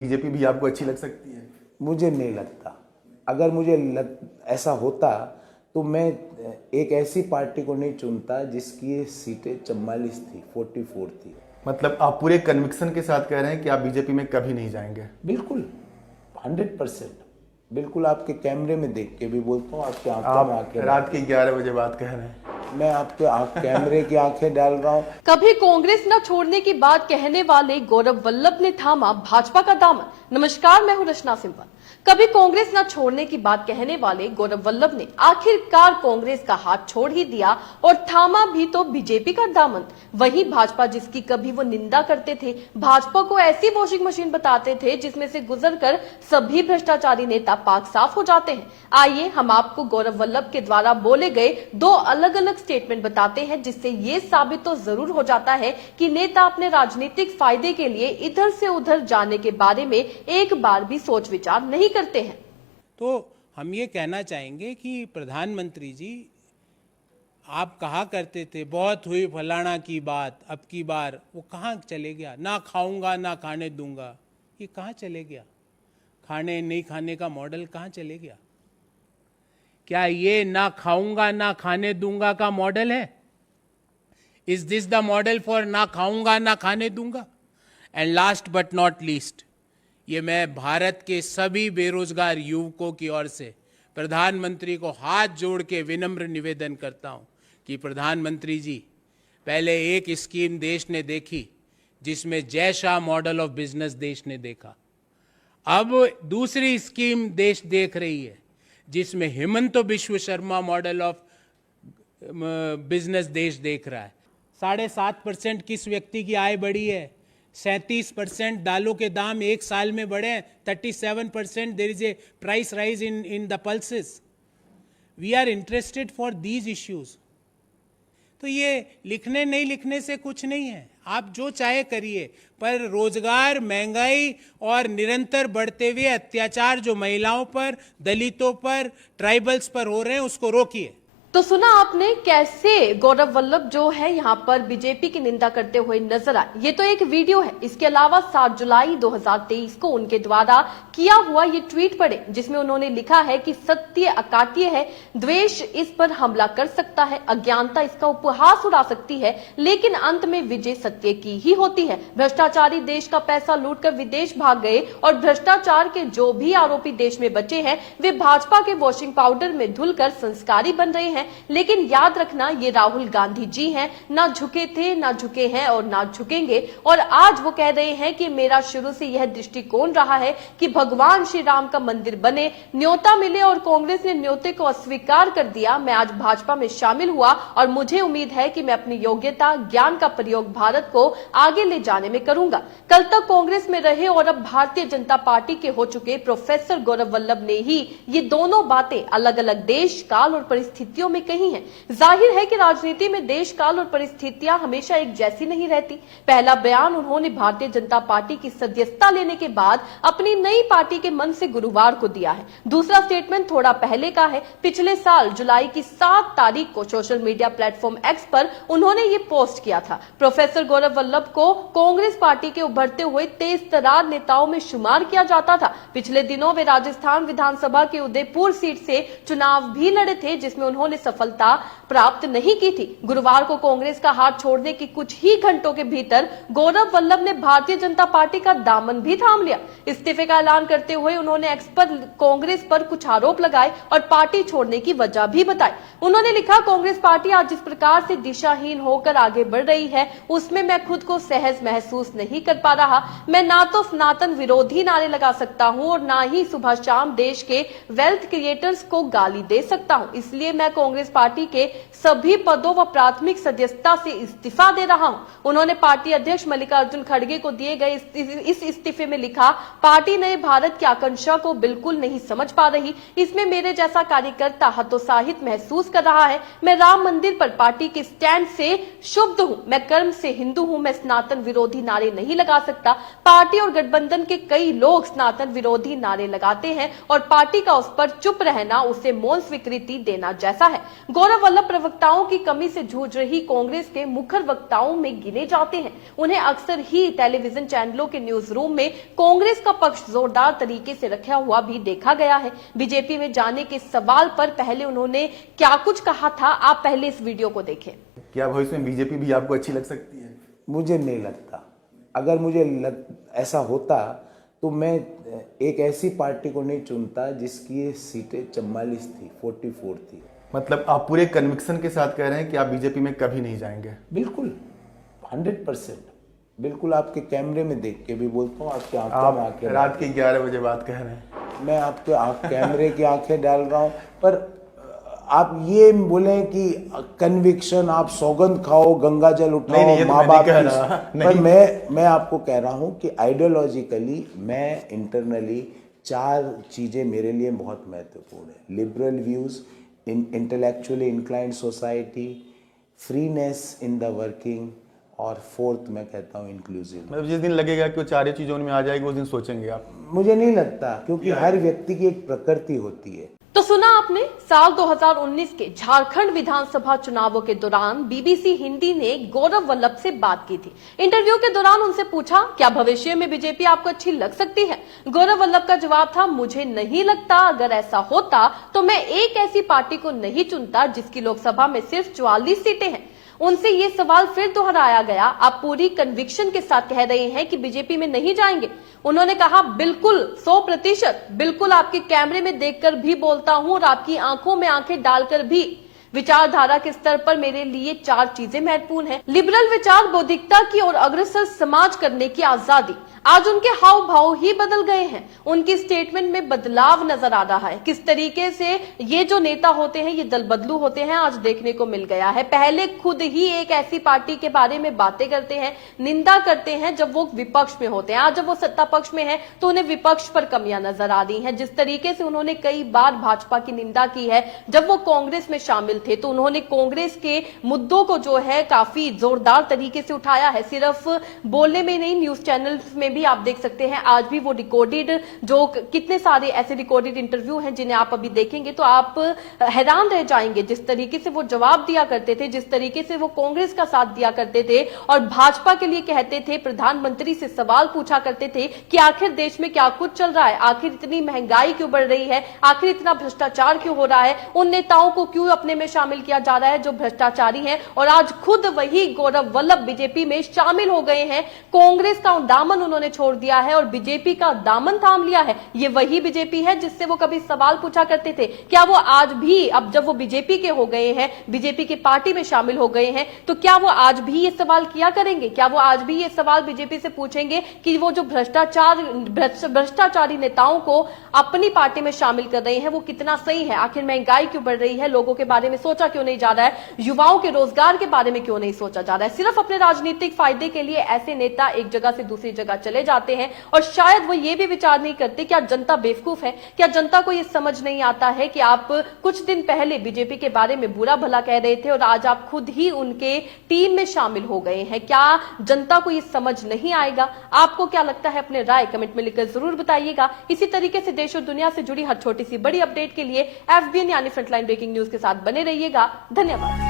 BJP भी आपको अच्छी लग सकती है? मुझे नहीं लगता। अगर मुझे ऐसा होता तो मैं एक ऐसी पार्टी को नहीं चुनता जिसकी सीटें 44 थी, 44 थी। मतलब आप पूरे कन्विक्शन के साथ कह रहे हैं कि आप बीजेपी में कभी नहीं जाएंगे? बिल्कुल 100%। बिल्कुल आपके कैमरे में देख के भी बोलता हूँ, आपके आंखों में आंखें, रात के 11 बजे बात कह रहे हैं। मैं आपके कैमरे की आंखें डाल रहा हूँ। कभी कांग्रेस न छोड़ने की बात कहने वाले गौरव वल्लभ ने थामा भाजपा का दामन। नमस्कार, मैं हूं रचना सिंपल। कभी कांग्रेस न छोड़ने की बात कहने वाले गौरव वल्लभ ने आखिरकार कांग्रेस का हाथ छोड़ ही दिया और थामा भी तो बीजेपी का दामन। वहीं भाजपा, जिसकी कभी वो निंदा करते थे, भाजपा को ऐसी वॉशिंग मशीन बताते थे जिसमें से गुजरकर सभी भ्रष्टाचारी नेता पाक साफ हो जाते हैं। आइए हम आपको गौरव वल्लभ के द्वारा बोले गए दो अलग अलग स्टेटमेंट बताते हैं, जिससे ये साबित तो जरूर हो जाता है कि नेता अपने राजनीतिक फायदे के लिए इधर से उधर जाने के बारे में एक बार भी सोच विचार नहीं करते हैं। तो हम ये कहना चाहेंगे कि प्रधानमंत्री जी, आप कहा करते थे बहुत हुई फलाना की बात, अब की बार वो कहाँ चले गया? ना खाऊंगा ना खाने दूंगा, ये कहाँ चले गया? खाने नहीं खाने का मॉडल कहाँ चले गया? क्या ये ना खाऊंगा ना खाने दूंगा का मॉडल है? Is this the model for ना खाऊंगा ना खाने दूंगा? And last but not least, ये मैं भारत के सभी बेरोजगार युवकों की ओर से प्रधानमंत्री को हाथ जोड़ के विनम्र निवेदन करता हूं कि प्रधानमंत्री जी, पहले एक स्कीम देश ने देखी जिसमें Jay Shah model of business देश ने देखा, अब दूसरी स्कीम देश देख रही है जिसमें Himanta Biswa Sharma model of business देश देख रहा है। 7.5% किस व्यक्ति की आय बढ़ी है? 37% दालों के दाम एक साल में बढ़े हैं। 37% there is a price rise in the pulses. We are interested for these issues. तो ये लिखने नहीं लिखने से कुछ नहीं है, आप जो चाहे करिए, पर रोजगार, महंगाई और निरंतर बढ़ते हुए अत्याचार जो महिलाओं पर, दलितों पर, ट्राइबल्स पर हो रहे हैं, उसको रोकिए। तो सुना आपने कैसे गौरव वल्लभ जो है यहाँ पर बीजेपी की निंदा करते हुए नजर आए। ये तो एक वीडियो है, इसके अलावा 7 जुलाई 2023 को उनके द्वारा किया हुआ ये ट्वीट पढ़े, जिसमें उन्होंने लिखा है कि सत्य अकाट्य है, द्वेष इस पर हमला कर सकता है, अज्ञानता इसका उपहास उड़ा सकती है, लेकिन अंत में विजय सत्य की ही होती है। भ्रष्टाचारी देश का पैसा लूटकर विदेश भाग गए और भ्रष्टाचार के जो भी आरोपी देश में बचे हैं वे भाजपा के वॉशिंग पाउडर में धुलकर संस्कारी बन रहे हैं। लेकिन याद रखना, ये राहुल गांधी जी हैं, ना झुके थे, ना झुके हैं और ना झुकेंगे। और आज वो कह रहे हैं कि मेरा शुरू से यह दृष्टिकोण रहा है कि भगवान श्री राम का मंदिर बने, न्योता मिले और कांग्रेस ने न्योते को अस्वीकार कर दिया। मैं आज भाजपा में शामिल हुआ और मुझे उम्मीद है कि मैं अपनी योग्यता, ज्ञान का प्रयोग भारत को आगे ले जाने में करूंगा। कल तक कांग्रेस में रहे और अब भारतीय जनता पार्टी के हो चुके प्रोफेसर गौरव वल्लभ ने ही ये दोनों बातें अलग अलग देश, काल और परिस्थितियों में कही है। जाहिर है कि राजनीति में देश, काल और परिस्थितियां हमेशा एक जैसी नहीं रहती। पहला बयान उन्होंने भारतीय जनता पार्टी की सदस्यता लेने के बाद अपनी नई पार्टी के मन से गुरुवार को दिया है। दूसरा स्टेटमेंट थोड़ा पहले का है। पिछले साल जुलाई की 7 तारीख को सोशल मीडिया प्लेटफॉर्म एक्स पर उन्होंने ये पोस्ट किया था। प्रोफेसर गौरव वल्लभ को कांग्रेस पार्टी के उभरते हुए तेज तर्रार नेताओं में शुमार किया जाता था। पिछले दिनों वे राजस्थान विधानसभा की उदयपुर सीट से चुनाव भी लड़े थे, जिसमें उन्होंने सफलता प्राप्त नहीं की थी। गुरुवार को कांग्रेस का हाथ छोड़ने की कुछ ही घंटों के भीतर गौरव वल्लभ ने भारतीय जनता पार्टी का दामन भी थाम लिया। इस्तीफे का ऐलान करते हुए उन्होंने एक्स पर कांग्रेस पर कुछ आरोप लगाए और पार्टी छोड़ने की वजह भी बताई। उन्होंने लिखा, कांग्रेस पार्टी आज जिस प्रकार से दिशाहीन होकर आगे बढ़ रही है, उसमें मैं खुद को सहज महसूस नहीं कर पा रहा। मैं ना तो सनातन विरोधी नारे लगा सकता हूं और ना ही सुबह शाम देश के वेल्थ क्रिएटर्स को गाली दे सकता हूं। इसलिए मैं कांग्रेस पार्टी के सभी पदों व प्राथमिक सदस्यता से इस्तीफा दे रहा हूं। उन्होंने पार्टी अध्यक्ष मल्लिकार्जुन खड़गे को दिए गए इस इस्तीफे में लिखा, पार्टी नए भारत की आकांक्षा को बिल्कुल नहीं समझ पा रही। इसमें मेरे जैसा कार्यकर्ता हतोत्साहित महसूस कर रहा है। मैं राम मंदिर पर पार्टी के स्टैंड से शुद्ध हूं। मैं कर्म से हिंदू हूं। मैं सनातन विरोधी नारे नहीं लगा सकता। पार्टी और गठबंधन के कई लोग सनातन विरोधी नारे लगाते हैं और पार्टी का उस पर चुप रहना उसे मौन स्वीकृति देना जैसा है। है। गौरव वल्लभ प्रवक्ताओं की कमी से जूझ रही कांग्रेस के मुखर वक्ताओं में गिने जाते हैं। उन्हें अक्सर ही टेलीविजन चैनलों के न्यूज रूम में कांग्रेस का पक्ष जोरदार तरीके से रखा हुआ भी देखा गया है। बीजेपी में जाने के सवाल पर पहले उन्होंने क्या कुछ कहा था, आप पहले इस वीडियो को देखें। क्या भविष्य में बीजेपी भी आपको अच्छी लग सकती है? मुझे नहीं लगता। अगर मुझे ऐसा होता तो मैं एक ऐसी पार्टी को नहीं चुनता जिसकी सीटें 44 थी, 44 थी। मतलब आप पूरे कन्विक्शन के साथ कह रहे हैं कि आप बीजेपी में कभी नहीं जाएंगे? बिल्कुल 100%। बिल्कुल आपके कैमरे में देख के भी बोलता हूँ, आपके आंखों में आंखें। रात के 11 बजे बात कह रहे हैं। मैं आपके कैमरे की आंखें डाल रहा हूँ, पर आप ये बोलें कि कन्विक्शन, आप सौगंध खाओ, गंगा जल उठाओ, माँ बाप की, पर मैं आपको कह रहा हूँ कि आइडियोलॉजिकली मैं इंटरनली 4 चीज़ें मेरे लिए बहुत महत्वपूर्ण है। Liberal views, intellectually inclined society, freeness in the working, और 4th मैं कहता हूँ इंक्लूसिव। मतलब जिस दिन लगेगा कि वो 4 चीज़ों में आ जाएगी उस दिन सोचेंगे आप? मुझे नहीं लगता, क्योंकि हर व्यक्ति की एक प्रकृति होती है। तो सुना आपने, साल 2019 के झारखंड विधानसभा चुनावों के दौरान बीबीसी हिंदी ने गौरव वल्लभ से बात की थी। इंटरव्यू के दौरान उनसे पूछा, क्या भविष्य में बीजेपी आपको अच्छी लग सकती है? गौरव वल्लभ का जवाब था, मुझे नहीं लगता। अगर ऐसा होता तो मैं एक ऐसी पार्टी को नहीं चुनता जिसकी लोकसभा में सिर्फ 44 सीटें हैं। उनसे ये सवाल फिर दोहराया गया, आप पूरी कन्विक्शन के साथ कह रहे हैं कि बीजेपी में नहीं जाएंगे? उन्होंने कहा, बिल्कुल 100%, बिल्कुल आपके कैमरे में देखकर भी बोलता हूं और आपकी आंखों में आंखें डालकर भी। विचारधारा के स्तर पर मेरे लिए 4 चीजें महत्वपूर्ण हैं। लिबरल विचार, बौद्धिकता की ओर अग्रसर समाज करने की आजादी। आज उनके हाव भाव ही बदल गए हैं, उनकी स्टेटमेंट में बदलाव नजर आ रहा है। किस तरीके से ये जो नेता होते हैं ये दल बदलू होते हैं, आज देखने को मिल गया है। पहले खुद ही एक ऐसी पार्टी के बारे में बातें करते हैं, निंदा करते हैं जब वो विपक्ष में होते हैं। आज जब वो सत्ता पक्ष में है तो उन्हें विपक्ष पर कमियां नजर आ रही हैं। जिस तरीके से उन्होंने कई बार भाजपा की निंदा की है जब वो कांग्रेस में शामिल थे, तो उन्होंने कांग्रेस के मुद्दों को जो है काफी जोरदार तरीके से उठाया है। सिर्फ बोलने में नहीं, न्यूज चैनल्स में भी आप देख सकते हैं आज भी वो रिकॉर्डेड, जो कितने सारे ऐसे रिकॉर्डेड इंटरव्यू हैं जिन्हें आप अभी देखेंगे तो आप हैरान रह जाएंगे। जिस तरीके से वो जवाब दिया करते थे, जिस तरीके से वो कांग्रेस का साथ दिया करते थे और भाजपा के लिए कहते थे, प्रधानमंत्री से सवाल पूछा करते थे कि आखिर देश में क्या कुछ चल रहा है, आखिर इतनी महंगाई क्यों बढ़ रही है, आखिर इतना भ्रष्टाचार क्यों हो रहा है, उन नेताओं को क्यों अपने में शामिल किया जा रहा है जो भ्रष्टाचारी हैं। और आज खुद वही गौरव वल्लभ बीजेपी में शामिल हो गए हैं। कांग्रेस का दामन उन्होंने छोड़ दिया है और बीजेपी का दामन थाम लिया है। ये वही बीजेपी है जिससे वो कभी सवाल पूछा करते थे। क्या वो आज भी, अब जब वो बीजेपी के हो गए हैं, बीजेपी की पार्टी में शामिल हो गए हैं, तो क्या वो आज भी ये सवाल किया करेंगे? क्या वो आज भी ये सवाल बीजेपी से पूछेंगे कि वो जो भ्रष्टाचारी नेताओं को अपनी पार्टी में शामिल कर रहे हैं वो कितना सही है? आखिर महंगाई क्यों बढ़ रही है, लोगों के बारे में सोचा क्यों नहीं जा रहा है, युवाओं के रोजगार के बारे में क्यों नहीं सोचा जा रहा है? सिर्फ अपने राजनीतिक फायदे के लिए ऐसे नेता एक जगह से दूसरी जगह चले जाते हैं और शायद वो ये भी विचार नहीं करते क्या जनता बेवकूफ है, क्या जनता को ये समझ नहीं आता है कि आप कुछ दिन पहले बीजेपी के बारे में बुरा भला कह रहे थे और आज आप खुद ही उनके टीम में शामिल हो गए हैं। क्या जनता को ये समझ नहीं आएगा? आपको क्या लगता है? अपने राय कमेंट में लिखकर जरूर बताइएगा। इसी तरीके से देश और दुनिया से जुड़ी हर छोटी सी बड़ी अपडेट के लिए FBN यानी फ्रंटलाइन ब्रेकिंग न्यूज के साथ बने रहिएगा। धन्यवाद।